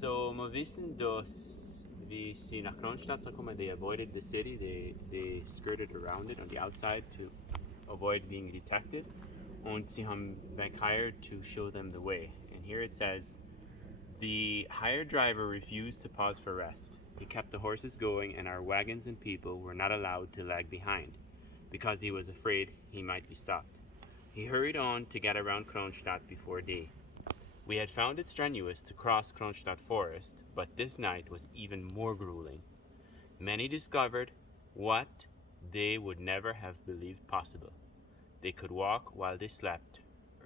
So man wissen, dass wie sie nach Kronstadt sind gekommen, they avoided the city. They skirted around it on the outside to avoid being detected. Und sie haben been hired to show them the way. And here it says, the hired driver refused to pause for rest. He kept the horses going, and our wagons and people were not allowed to lag behind, because he was afraid he might be stopped. He hurried on to get around Kronstadt before day. We had found it strenuous to cross Kronstadt forest, but this night was even more grueling. Many discovered what they would never have believed possible. They could walk while they slept,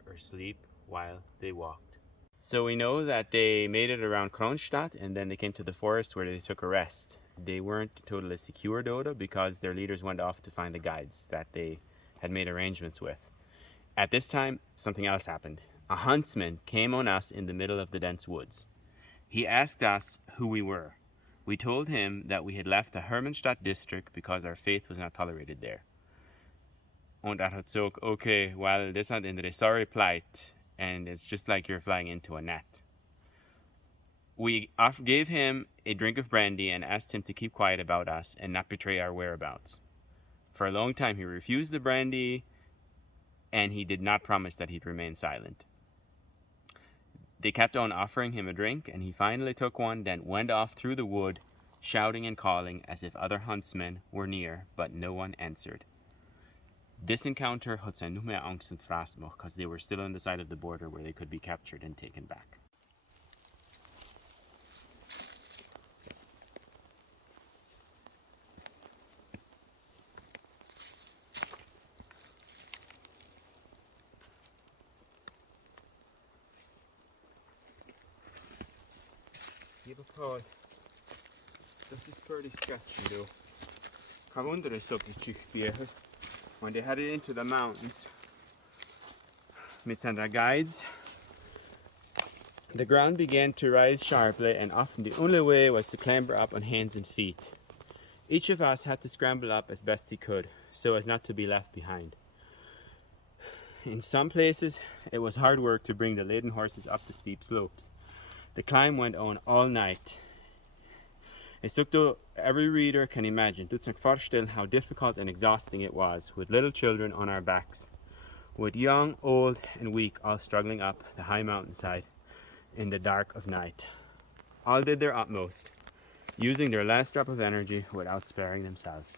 or sleep while they walked. So we know that they made it around Kronstadt, and then they came to the forest where they took a rest. They weren't totally secure though, because their leaders went off to find the guides that they had made arrangements with. At this time, something else happened. A huntsman came on us in the middle of the dense woods. He asked us who we were. We told him that we had left the Hermannstadt district because our faith was not tolerated there. Und hat gesagt, okay, well, this is in the sorry plight, and it's just like you're flying into a net. We gave him a drink of brandy and asked him to keep quiet about us and not betray our whereabouts. For a long time, he refused the brandy, and he did not promise that he'd remain silent. They kept on offering him a drink, and he finally took one, then went off through the wood, shouting and calling as if other huntsmen were near, but no one answered. This encounter had sie noch mehr Angst und Fraß gemacht, because they were still on the side of the border where they could be captured and taken back. Lieber Paul, das ist pretty sketchy though. Kein Wunder, dass so Geschichte. When they headed into the mountains mit seiner guides, the ground began to rise sharply, and often the only way was to clamber up on hands and feet. Each of us had to scramble up as best he could, so as not to be left behind. In some places, it was hard work to bring the laden horses up the steep slopes. The climb went on all night. It's though every reader can imagine, tut sich vorstellen how difficult and exhausting it was, with little children on our backs, with young, old, and weak all struggling up the high mountainside in the dark of night. All did their utmost, using their last drop of energy without sparing themselves.